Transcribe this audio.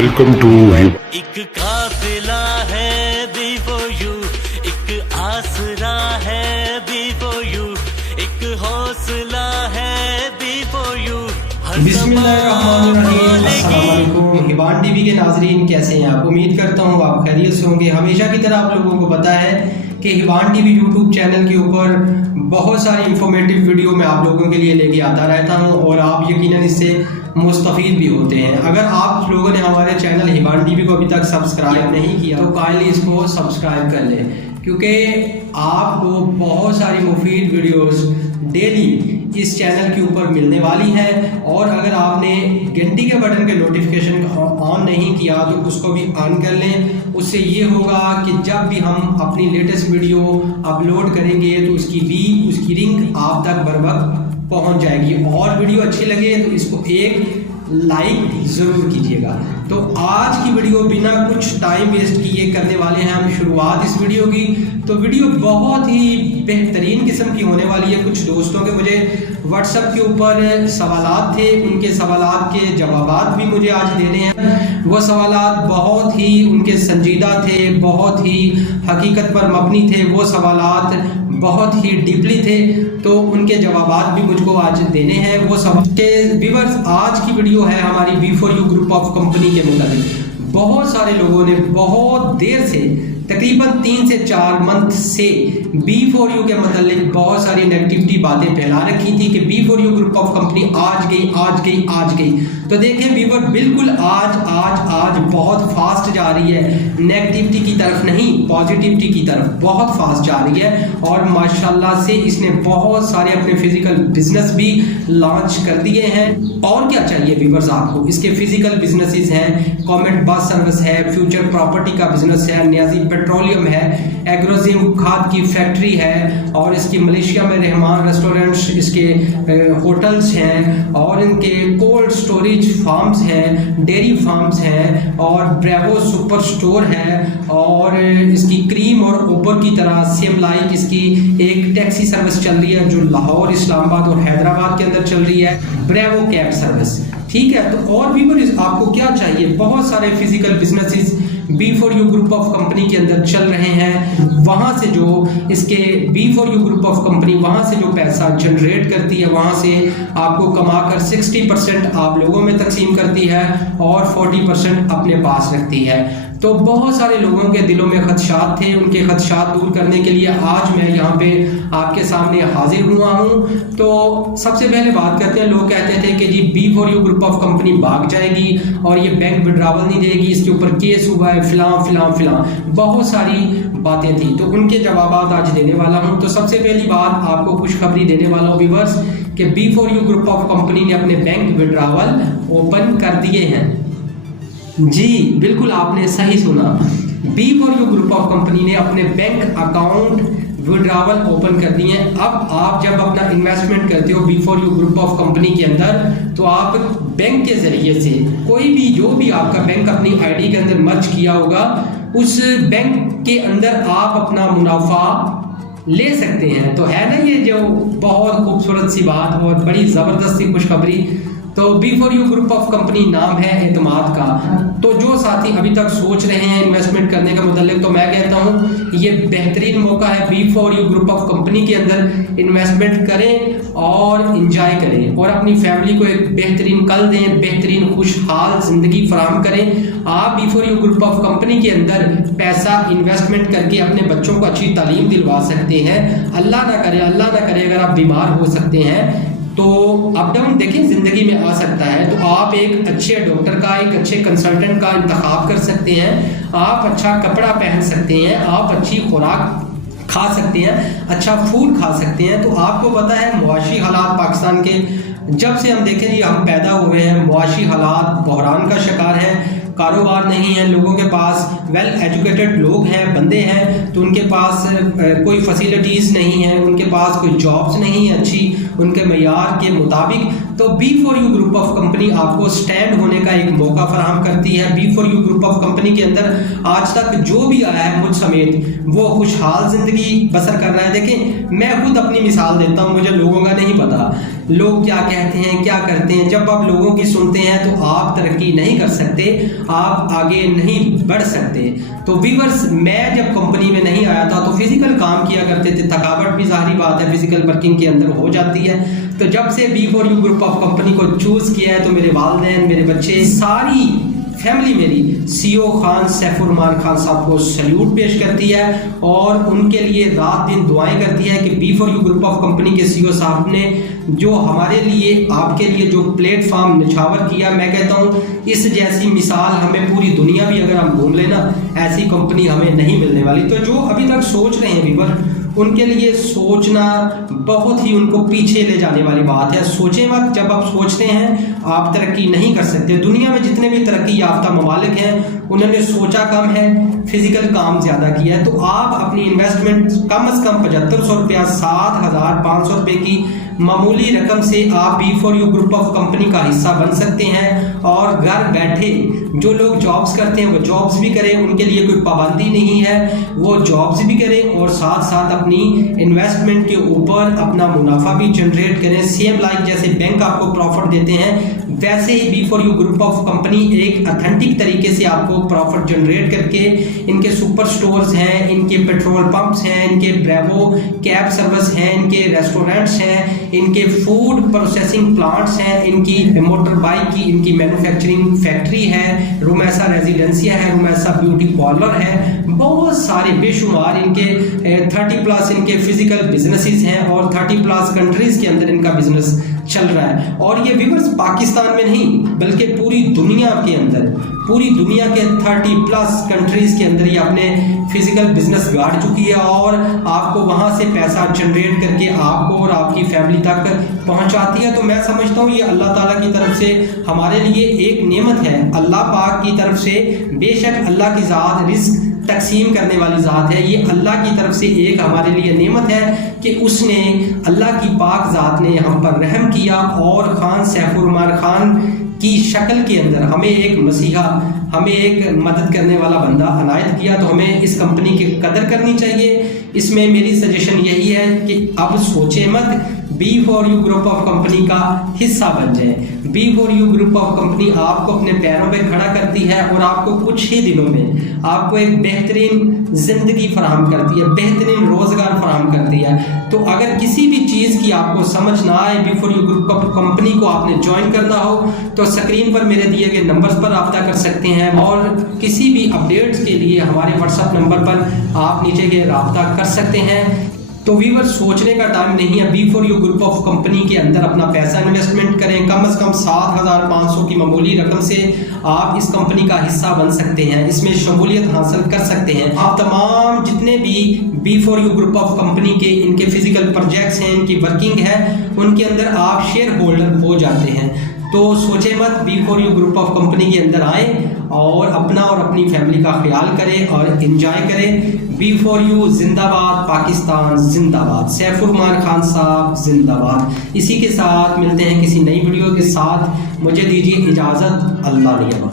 Welcome to एक काफिला है before you, एक आसरा है before you, एक हौसला है before you। बिस्मिल्लाहिर्रहमानिर्रहीम। अस्सलाम वालेकुम। हिबान टीवी के नाजरीन, कैसे हैं आप? उम्मीद करता हूँ आप खैरियत से होंगे। हमेशा की तरह आप लोगों को पता है कि हिबान टीवी यूट्यूब चैनल के ऊपर बहुत सारी इंफॉर्मेटिव वीडियो मैं आप लोगों के लिए लेके आता रहता हूँ और आप यकीनन इससे मुस्तफ़ीद भी होते हैं। अगर आप लोगों ने हमारे चैनल हिबान टीवी को अभी तक सब्सक्राइब नहीं किया तो काइंडली इसको सब्सक्राइब कर लें, क्योंकि आपको बहुत सारी मुफीद वीडियोस डेली इस चैनल के ऊपर मिलने वाली है। और अगर आपने घंटी के बटन के नोटिफिकेशन ऑन नहीं किया तो उसको भी ऑन कर लें। उससे ये होगा कि जब भी हम अपनी लेटेस्ट वीडियो अपलोड करेंगे तो उसकी लिंक आप तक बर वक्त पहुंच जाएगी। और वीडियो अच्छी लगे तो इसको एक लाइक ज़रूर कीजिएगा। तो आज की वीडियो बिना कुछ टाइम वेस्ट किए करने वाले हैं हम शुरुआत इस वीडियो की। तो वीडियो बहुत ही बेहतरीन किस्म की होने वाली है। कुछ दोस्तों के मुझे व्हाट्सएप के ऊपर सवालात थे, उनके सवालात के जवाबात भी मुझे आज देने हैं। वो सवालात बहुत ही उनके संजीदा थे, बहुत ही हकीकत पर मबनी थे, वो सवालात बहुत ही डीपली थे, तो उनके जवाबात भी मुझको आज देने हैं। वो सब के व्यूअर्स, आज की वीडियो है हमारी B4U ग्रुप ऑफ कंपनी के मुताबिक। बहुत सारे लोगों ने बहुत देर से तकरीबन 3 से 4 मंथ से B4U के मतलब बहुत सारी नेगेटिविटी बातें फैला रखी थी कि B4U ग्रुप ऑफ कंपनी आज गई। तो देखें व्यूअर, बिल्कुल आज बहुत फास्ट जा रही है, नेगेटिविटी की तरफ नहीं पॉजिटिविटी की तरफ बहुत फास्ट जा रही है। और माशाल्लाह से इसने बहुत सारे अपने फिजिकल बिजनेस भी लॉन्च कर दिए हैं। और क्या चाहिए व्यूअर्स आपको? इसके फिजिकल बिजनेसेस हैं, कॉमेट बस सर्विस है, फ्यूचर प्रॉपर्टी का बिजनेस है, नियाजी पेट्रोलियम है, एग्रोजिम खाद की फैक्ट्री है, और इसकी मलेशिया में रहमान रेस्टोरेंट्स, इसके होटल्स हैं, और इनके कोल्ड स्टोरेज फार्म्स हैं, डेयरी फार्म्स हैं, और ब्रेवो सुपर स्टोर है, और इसकी क्रीम और ऊबर की तरह सेम लाइक इसकी एक टैक्सी सर्विस चल रही है जो लाहौर, इस्लामाबाद और हैदराबाद के अंदर चल रही है, ब्रेवो कैब सर्विस। ठीक है, तो और भी आपको क्या चाहिए? बहुत सारे physical businesses B4U group of company के अंदर चल रहे हैं। वहाँ से जो इसके B4U ग्रुप ऑफ कंपनी वहाँ से जो पैसा जनरेट करती है, वहाँ से आपको कमाकर 60% आप लोगों में तकसीम करती है और 40% अपने पास रखती है। तो बहुत सारे लोगों के दिलों में खदशात थे, उनके खदशात दूर करने के लिए आज मैं यहाँ पे आपके सामने हाजिर हुआ हूँ। तो सबसे पहले बात करते हैं, लोग कहते थे कि जी B4U ग्रुप ऑफ कंपनी भाग जाएगी और ये बैंक विड्रावल नहीं देगी, इसके ऊपर केस हुआ है, फिलां बहुत सारी बातें थी। तो उनके जवाब आज देने वाला हूँ। तो सबसे पहली बात आपको खुशखबरी देने वाला हूँ व्यूअर्स कि B4U ग्रुप ऑफ कंपनी ने अपने बैंक विड्रावल ओपन कर दिए हैं। जी बिल्कुल, आपने सही सुना, B4U ग्रुप ऑफ कंपनी ने अपने बैंक अकाउंट विड्रावल ओपन कर दिए हैं। अब आप जब अपना इन्वेस्टमेंट करते हो B4U ग्रुप ऑफ कंपनी के अंदर, तो आप बैंक के जरिए से कोई भी जो भी आपका बैंक अपनी आईडी के अंदर मर्ज किया होगा, उस बैंक के अंदर आप अपना मुनाफा ले सकते हैं। तो है ना ये जो बहुत खूबसूरत सी बात और बड़ी ज़बरदस्त सी खुशखबरी। तो B4U ग्रुप ऑफ कंपनी नाम है एतमाद का। तो जो साथी अभी तक सोच रहे हैं इन्वेस्टमेंट करने का मुतल्लिक, तो मैं कहता हूँ ये बेहतरीन मौका है, B4U ग्रुप ऑफ कंपनी के अंदर इन्वेस्टमेंट करें और इंजॉय करें और अपनी फैमिली को एक बेहतरीन कल दें, बेहतरीन खुशहाल ज़िंदगी फराहम करें। आप B4U ग्रुप ऑफ कंपनी के अंदर पैसा इन्वेस्टमेंट करके अपने बच्चों को अच्छी तालीम दिलवा सकते हैं। अल्लाह ना करे अगर आप बीमार हो सकते हैं तो अप डाउन देखें ज़िंदगी में आ सकता है, तो आप एक अच्छे डॉक्टर का, एक अच्छे कंसल्टेंट का इंतखाब कर सकते हैं, आप अच्छा कपड़ा पहन सकते हैं, आप अच्छी खुराक खा सकते हैं, अच्छा फूड खा सकते हैं। तो आपको पता है मुआशी हालात पाकिस्तान के जब से हम देखें जी हम पैदा हुए हैं, मुआशी हालात बहरान का शिकार है, कारोबार नहीं है, लोगों के पास वेल एजुकेटेड लोग हैं, बंदे हैं, तो उनके पास कोई फैसिलिटीज़ नहीं है, उनके पास कोई जॉब्स नहीं है अच्छी उनके मयार के मुताबिक। तो B4U ग्रुप ऑफ कंपनी आपको स्टैंड होने का एक मौका फराहम करती है। B4U ग्रुप ऑफ कंपनी के अंदर आज तक जो भी आया है मुझ समेत वो खुशहाल जिंदगी बसर कर रहा है। देखें, मैं खुद अपनी मिसाल देता हूँ, मुझे लोगों का नहीं पता लोग क्या कहते हैं क्या करते हैं। जब आप लोगों की सुनते हैं तो आप तरक्की नहीं कर सकते, आप आगे नहीं बढ़ सकते। तो व्यूअर्स, मैं जब कंपनी में नहीं आया था तो फिजिकल काम किया करते थे, थकावट भी ज़ाहिर बात है फिजिकल वर्किंग के अंदर हो जाती है। तो जब से B4U ग्रुप ऑफ कंपनी को चूज़ किया है तो मेरे वालिदैन, मेरे बच्चे, सारी फैमिली मेरी CEO खान सैफुररहमान खान साहब को सैल्यूट पेश करती है और उनके लिए रात दिन दुआएं करती है कि B4U ग्रुप ऑफ कंपनी के CEO साहब ने जो हमारे लिए, आपके लिए जो प्लेटफॉर्म निछावर किया, मैं कहता हूँ इस जैसी मिसाल हमें पूरी दुनिया भी अगर हम घूम लेना, ऐसी कंपनी हमें नहीं मिलने वाली। तो जो अभी तक सोच रहे हैं व्यूअर, उनके लिए सोचना बहुत ही उनको पीछे ले जाने वाली बात है। सोचें मत, जब आप सोचते हैं आप तरक्की नहीं कर सकते। दुनिया में जितने भी तरक्की याफ्ता ममालिक हैं उन्होंने सोचा कम है, फिजिकल काम ज़्यादा किया है। तो आप अपनी इन्वेस्टमेंट कम से कम 7500 रुपया, 7500 रुपये की मामूली रकम से आप B4U ग्रुप ऑफ कंपनी का हिस्सा बन सकते हैं और घर बैठे जो लोग जॉब्स करते हैं वो जॉब्स भी करें, उनके लिए कोई पाबंदी नहीं है, वो जॉब्स भी करें और साथ साथ अपनी इन्वेस्टमेंट के ऊपर अपना मुनाफा भी जनरेट करें। सेम लाइक जैसे बैंक आपको प्रॉफिट देते हैं वैसे ही B4U ग्रुप ऑफ कंपनी एक ऑथेंटिक तरीके से आपको प्रॉफिट जनरेट करके, इनके सुपर स्टोर्स हैं, इनके पेट्रोल पंप्स हैं, इनके ब्रेवो कैब सर्विस हैं, इनके रेस्टोरेंट्स हैं, इनके फूड प्रोसेसिंग प्लांट्स हैं, इनकी मोटर बाइक की इनकी मैन्युफैक्चरिंग फैक्ट्री है, रुमैसा रेजिडेंसिया है, रुमैसा ब्यूटी पार्लर है, बहुत सारे बेशुमार इनके 30+ इनके फिजिकल बिजनेसेस हैं और 30+ कंट्रीज के अंदर इनका बिजनेस चल रहा है। और ये व्यूअर्स पाकिस्तान में नहीं बल्कि पूरी दुनिया के अंदर, पूरी दुनिया के 30+ कंट्रीज के अंदर ये अपने फिजिकल बिजनेस गाड़ चुकी है और आपको वहां से पैसा जनरेट करके आपको और आपकी फैमिली तक पहुंचाती है। तो मैं समझता हूँ ये अल्लाह ताला की तरफ से हमारे लिए एक नेमत है, अल्लाह पाक की तरफ से। बेशक अल्लाह की ज़ात रिस्क तकसीम करने वाली ज़ात है, ये अल्लाह की तरफ से एक हमारे लिए नेमत है कि उसने, अल्लाह की पाक ज़ात ने हम पर रहम किया और खान सैफुररहमान खान की शक्ल के अंदर हमें एक मसीहा, हमें एक मदद करने वाला बंदा अनायत किया। तो हमें इस कंपनी की कदर करनी चाहिए। इसमें मेरी सजेशन यही है कि अब सोचे मत, B4U ग्रुप ऑफ कंपनी का हिस्सा बन जाए। B4U ग्रुप ऑफ कंपनी आपको अपने पैरों पे खड़ा करती है और आपको कुछ ही दिनों में आपको एक बेहतरीन जिंदगी फराहम करती है, बेहतरीन रोजगार फराहम करती है। तो अगर किसी भी चीज़ की आपको समझ ना आए, B4U ग्रुप ऑफ कंपनी को आपने ज्वाइन करना हो तो स्क्रीन पर मेरे दिए गए नंबर्स पर रब्ता कर सकते हैं और किसी भी अपडेट्स के लिए हमारे व्हाट्सएप नंबर पर आप नीचे के रब्ता कर सकते हैं। तो व्यूअर, सोचने का टाइम नहीं है। B4U ग्रुप ऑफ कंपनी के अंदर अपना पैसा इन्वेस्टमेंट करें। कम से कम 7500 की मामूली रकम से आप इस कंपनी का हिस्सा बन सकते हैं, इसमें शमूलियत हासिल कर सकते हैं। आप तमाम जितने भी B4U ग्रुप ऑफ कंपनी के इनके फिजिकल प्रोजेक्ट्स हैं, इनकी वर्किंग है, उनके अंदर आप शेयर होल्डर हो जाते हैं। तो सोचे मत, B4U ग्रुप ऑफ कंपनी के अंदर आए और अपना और अपनी फैमिली का ख्याल करें और एंजॉय करें। B4U जिंदाबाद, पाकिस्तान जिंदाबाद, सैफुररहमान खान साहब जिंदाबाद। इसी के साथ मिलते हैं किसी नई वीडियो के साथ। मुझे दीजिए इजाज़त, अल्लाह निगहबान।